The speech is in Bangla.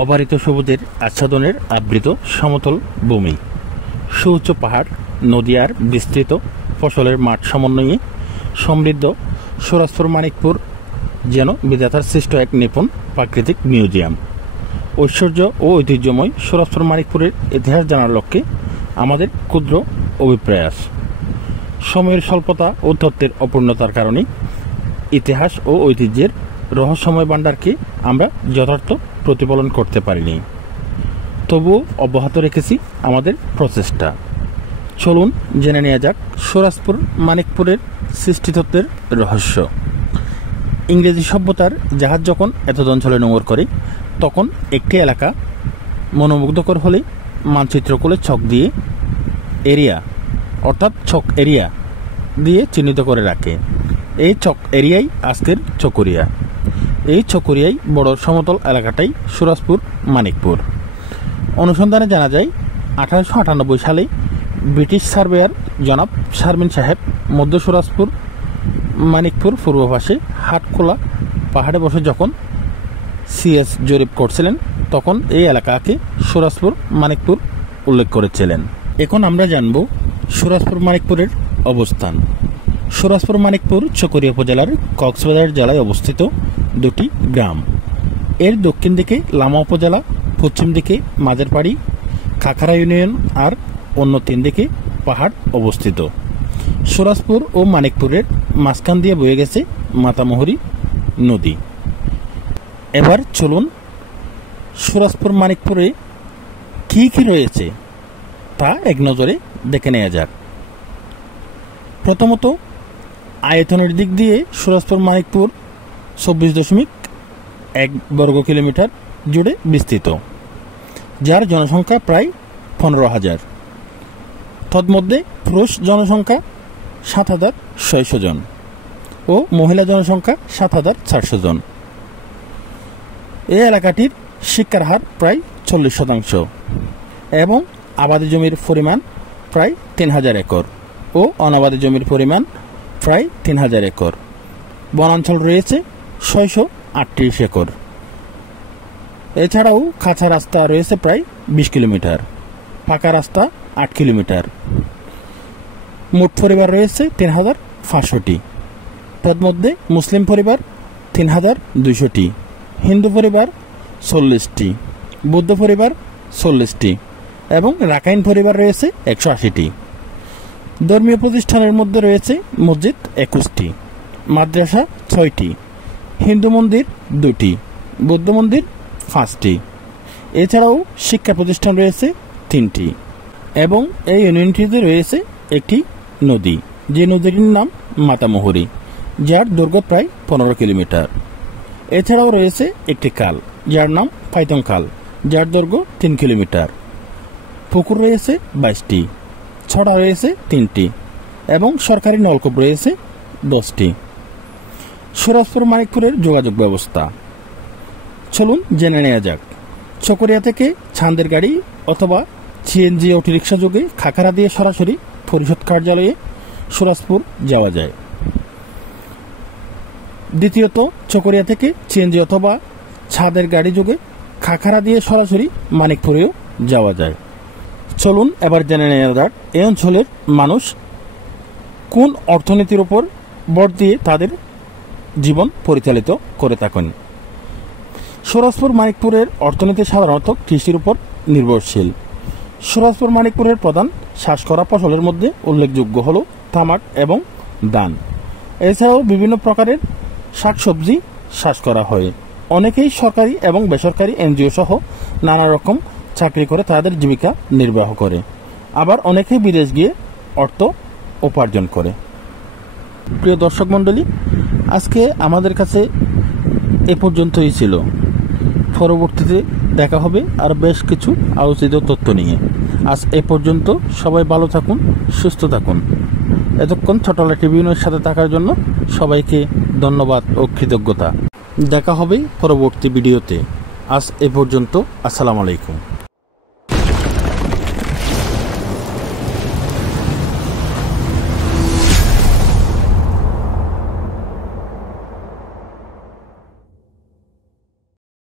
অবারিত সবুজের আচ্ছাদনের আবৃত সমতল ভূমি, সুউচ্চ পাহাড়, নদী আর বিস্তৃত ফসলের মাঠ সমন্বয়ে সমৃদ্ধ সুরাজপুর মানিকপুর যেন বিধাতার সৃষ্ট এক নিপুণ প্রাকৃতিক মিউজিয়াম। ঐশ্বর্য ও ঐতিহ্যময় সুরাজপুর মানিকপুরের ইতিহাস জানার লক্ষ্যে আমাদের ক্ষুদ্র অভিপ্রায়াস। সময়ের স্বল্পতা ও তথ্যের অপূর্ণতার কারণে ইতিহাস ও ঐতিহ্যের রহস্যময় ভাণ্ডারকে আমরা যথার্থ প্রতিফলন করতে পারিনি, তবুও অব্যাহত রেখেছি আমাদের প্রচেষ্টা। চলুন জেনে নেওয়া যাক সুরাজপুর মানিকপুরের সৃষ্টিতত্ত্বের রহস্য। ইংরেজি সভ্যতার জাহাজ যখন এতদ অঞ্চলে নোঙর করে, তখন একটি এলাকা মনোমুগ্ধকর হলে মানচিত্রকুলে ছক দিয়ে এরিয়া অর্থাৎ ছক এরিয়া দিয়ে চিহ্নিত করে রাখে। এই ছক এরিয়াই আজকের চকরিয়া। এই চকরিয়াই বড় সমতল এলাকাটাই সুরাজপুর মানিকপুর। অনুসন্ধানে জানা যায় 1898 সালে ব্রিটিশ সার্ভেয়ার জনাব শারমিন সাহেব মধ্য সুরাজপুর মানিকপুর পূর্ব পাশে হাটখোলা পাহাড়ে বসে যখন সিএস জরিপ করছিলেন, তখন এই এলাকাকে সুরাজপুর মানিকপুর উল্লেখ করেছিলেন। এখন আমরা জানব সুরাজপুর মানিকপুরের অবস্থান। সুরাজপুর মানিকপুর চকরিয়া উপজেলার কক্সবাজার জেলায় অবস্থিত দুটি গ্রাম। এর দক্ষিণ দিকে লামা উপজেলা, পশ্চিম দিকে মাঝেরপাড়ি, খাখারা ইউনিয়ন আর অন্য তিন দিকে পাহাড় অবস্থিত। সুরাজপুর ও মানিকপুরের মাঝখান দিয়ে বয়ে গেছে মাতামুহুরী নদী। এবার চলুন সুরাজপুর মানিকপুরে কী কী রয়েছে তা এক নজরে দেখে নেওয়া যাক। প্রথমত, আয়তনের দিক দিয়ে সুরাজপুর মানিকপুর 24.1 বর্গ কিলোমিটার জুড়ে বিস্তৃত, যার জনসংখ্যা প্রায় 15,000। তন্মধ্যে পুরুষ জনসংখ্যা 7,600 জন ও মহিলা জনসংখ্যা 7,400 জন। এই এলাকাটির শিক্ষার হার প্রায় 40% এবং আবাদি জমির পরিমাণ প্রায় 3,000 একর ও অনাবাদি জমির পরিমাণ প্রায় 3,000 একর। বনাঞ্চল রয়েছে 638 একর। এছাড়াও কাঁচা রাস্তা রয়েছে প্রায় 20 কিলোমিটার, পাকা রাস্তা 8 কিলোমিটার। মোট পরিবার রয়েছে 3,500টি। তন্মধ্যে মুসলিম পরিবার 3,200টি, হিন্দু পরিবার 40টি, বৌদ্ধ পরিবার 40টি এবং রাখাইন পরিবার রয়েছে 180টি। ধর্মীয় প্রতিষ্ঠানের মধ্যে রয়েছে মসজিদ 21টি, মাদ্রাসা 6টি, হিন্দু মন্দির 2টি, বৌদ্ধ মন্দির 5টি। এছাড়াও শিক্ষা প্রতিষ্ঠান রয়েছে 3টি এবং এই ইউনিয়নটিতে রয়েছে একটি নদী, যে নদীটির নাম মাতামুহুরী, যার দৈর্ঘ্য প্রায় 15 কিলোমিটার। এছাড়াও রয়েছে একটি খাল, যার নাম পাইতং খাল, যার দৈর্ঘ্য 3 কিলোমিটার। পুকুর রয়েছে 22টি, ছড়া রয়েছে 3টি এবং সরকারি নলকূপ রয়েছে 10টি। সুরাজপুর মানিকপুরের যোগাযোগ ব্যবস্থা চলুন জেনে নেওয়া যাক। চকরিয়া থেকে ছান্দের গাড়ি অথবা সিএনজি অটোরিকশা যোগে খাখারা দিয়ে সরাসরি পরিষদ কার্যালয়ে সুরাজপুর যাওয়া যায়। দ্বিতীয়ত, চকরিয়া থেকে সিএনজি অথবা ছাদের গাড়ি যোগে খাখারা দিয়ে সরাসরি মানিকপুরেও যাওয়া যায়। চলুন এবার জেনে নেওয়া যাক এই অঞ্চলের মানুষ কোন অর্থনীতির উপর ভর দিয়ে তাদের জীবন পরিচালিত করে থাকেন। সুরাজপুর মানিকপুরের অর্থনীতি সাধারণত কৃষির উপর নির্ভরশীল। সুরাজপুর মানিকপুরের প্রধান চাষ করা ফসলের মধ্যে উল্লেখযোগ্য হল তামাক এবং ধান। এছাড়াও বিভিন্ন প্রকারের শাকসবজি চাষ করা হয়। অনেকেই সরকারি এবং বেসরকারি এনজিও সহ নানা রকম চাকরি করে তাদের জীবিকা নির্বাহ করে, আবার অনেকেই বিদেশ গিয়ে অর্থ উপার্জন করে। প্রিয় দর্শক মণ্ডলী, আজকে আমাদের কাছে এ পর্যন্তই ছিল। পরবর্তীতে দেখা হবে আর বেশ কিছু আলোচিত তথ্য নিয়ে। আজ এ পর্যন্ত। সবাই ভালো থাকুন, সুস্থ থাকুন। এতক্ষণ ছোটলা টিভির সাথে থাকার জন্য সবাইকে ধন্যবাদ ও কৃতজ্ঞতা। দেখা হবে পরবর্তী ভিডিওতে। আজ এ পর্যন্ত। আসসালামু আলাইকুম।